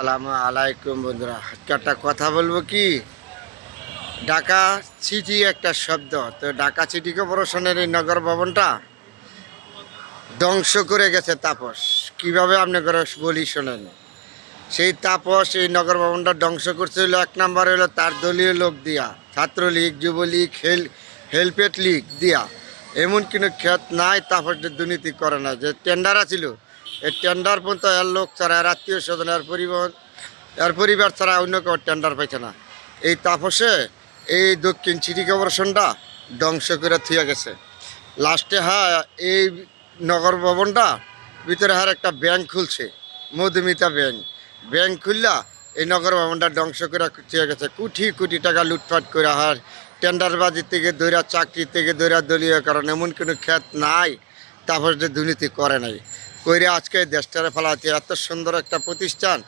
সালামু আলাইকুম বন্ধুরা। একটা কথা বলব কি? ঢাকা সিটি একটা শব্দ। তো ঢাকা সিটি কর্পোরেশনের এই নগর ভবনটা ধ্বংস করে গেছে তাপস। কীভাবে আপনি করে বলি শোনেন? সেই তাপস এই নগর ভবনটা ধ্বংস করছে হলো এক নাম্বার হলো তার দলীয় লোক দিয়া। ছাত্রলীগ, যুবলীগ, হেল হেলপেট লীগ দিয়া। এমন কোনো ক্ষেত নাই তাপস দুর্নীতি করে না যে টেন্ডার আছিল এই টেন্ডার পর্যন্ত এর লোক ছাড়া, এর আত্মীয় স্বজন, এর পরিবহন, এর পরিবার ছাড়া অন্য কেউ টেন্ডার পাইছে না। এই তাপসে এই দক্ষিণ সিটি কর্পোরেশনটা ধ্বংস করে থিয়ে গেছে। লাস্টে হ্যাঁ এই নগর ভবনটা ভিতরে হার একটা ব্যাংক খুলছে, মধুমিতা ব্যাংক ব্যাংক খুললা, এই নগর ভবনটা ধ্বংস করে থিয়ে গেছে। কোটি কোটি টাকা লুটপাট করে হার টেন্ডারবাজি থেকে দৈরা চাকরি থেকে দৈরা দলীয় কারণ এমন কোনো ক্ষেত নাই তারপর যে দুর্নীতি করে নাই। কইরে আজকে দেশটারে ফেলাতে এত সুন্দর একটা প্রতিষ্ঠান।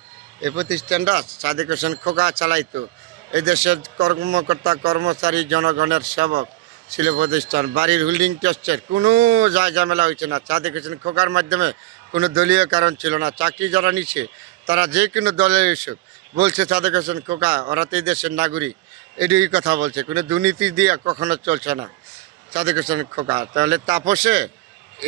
এই প্রতিষ্ঠানটা সাদিক হোসেন খোকা চালাইতো। এই দেশের কর্মকর্তা, কর্মচারী, জনগণের সেবক ছিল প্রতিষ্ঠান, বাড়ির হোল্ডিং টেস্টের কোনো যায় ঝামেলা হয়েছে না। সাদিক হোসেন খোকার মাধ্যমে কোনো দলীয় কারণ ছিল না। চাকরি যারা নিচ্ছে তারা যে কোনো দলের ইস্যুক বলছে সাদেক হোসেন খোকা, ওরা তো এই দেশের নাগরিক। এটাই কথা বলছে। কোনো দুর্নীতি দিয়ে কখনো চলছে না। সাদেক হোসেন খোকা, তাহলে তাপসে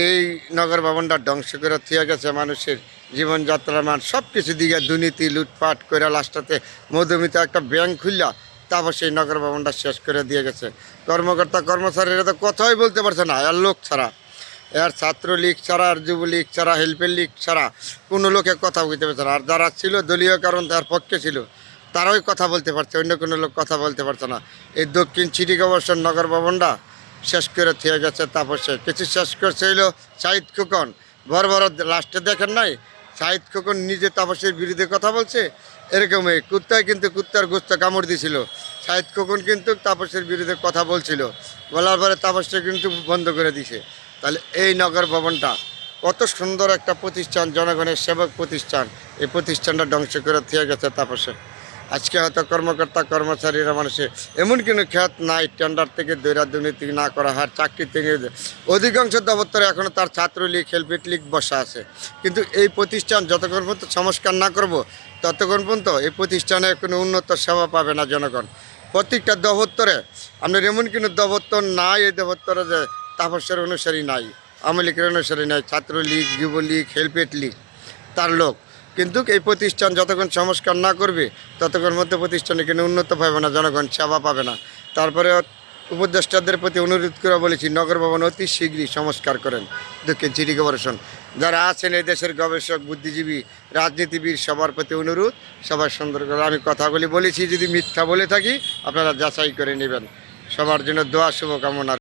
এই নগর ভবনটা ধ্বংস করে থিয়ে গেছে মানুষের জীবনযাত্রার মান। সব কিছু দিকে দুর্নীতি, লুটপাট করে লাস্টাতে মধুমিতা একটা ব্যাংক খুললা, তারপর সেই নগর ভবনটা শেষ করে দিয়ে গেছে। কর্মকর্তা, কর্মচারীরা তো কথাই বলতে পারছে না আর লোক ছাড়া। এর ছাত্রলীগ ছাড়া আর যুবলীগ ছাড়া, হেল্পের লীগ ছাড়া কোনো লোকে কথা বলতে পারছে না। আর যারা ছিল দলীয় কারণ, তার পক্ষে ছিল তারাই কথা বলতে পারছে, অন্য কোনো লোক কথা বলতে পারছে না। এই দক্ষিণ কর্পোরেশন নগর ভবনটা শেষ করে থিয়ে গেছে তাপসে কিছু শেষ করছে হইল শাহিদ খোকন। বড় বড় লাস্টে দেখেন নাই? শাহিদ খোকন নিজে তাপসের বিরুদ্ধে কথা বলছে। এরকমই কুত্তায় কিন্তু কুত্তার গোস্ত কামড় দিছিল। শাহিদ খোকন কিন্তু তাপসের বিরুদ্ধে কথা বলছিল। বলার পরে তাপসে কিন্তু বন্ধ করে দিছে। তাহলে এই নগর ভবনটা কত সুন্দর একটা প্রতিষ্ঠান, জনগণের সেবক প্রতিষ্ঠান। এই প্রতিষ্ঠানটা ধ্বংস করে থিয়ে গেছে তাপসে আজকে হয়তো কর্মকর্তা, কর্মচারীরা মানুষের এমন কোনো খ্যাত নাই টেন্ডার থেকে দৈরা দুর্নীতি না করা হয় চাকরি থেকে অধিকাংশ দপ্তরে এখনও তার ছাত্রলীগ হেলপেট লীগ বসা আছে। কিন্তু এই প্রতিষ্ঠান যতক্ষণ পর্যন্ত সংস্কার না করব, ততক্ষণ পর্যন্ত এই প্রতিষ্ঠানে কোনো উন্নত সেবা পাবে না জনগণ। প্রত্যেকটা দপ্তরে, আপনার এমন কোনো দপ্তর নাই, এই দপ্তরে যে তাপস্যের অনুসারী নাই, আওয়ামী লীগের অনুসারী নাই, ছাত্রলীগ, যুবলীগ হেলপেট লীগ তার লোক। কিন্তু এই প্রতিষ্ঠান যতক্ষণ সংস্কার না করবে ততক্ষণ মধ্যে প্রতিষ্ঠানে কিন্তু উন্নত পাবে না, জনগণ সেবা পাবে না। তারপরে উপদেষ্টাদের প্রতি অনুরোধ করে বলেছি, নগর ভবন অতি শীঘ্রই সংস্কার করেন দক্ষিণ সিটি কর্পোরেশন যারা আছেন এই দেশের গবেষক, বুদ্ধিজীবী, রাজনীতিবিদ, সবার প্রতি অনুরোধ, সবার সুন্দর করে আমি কথাগুলি বলেছি, যদি মিথ্যা বলে থাকি, আপনারা যাচাই করে নেবেন। সবার জন্য দোয়া, শুভকামনা।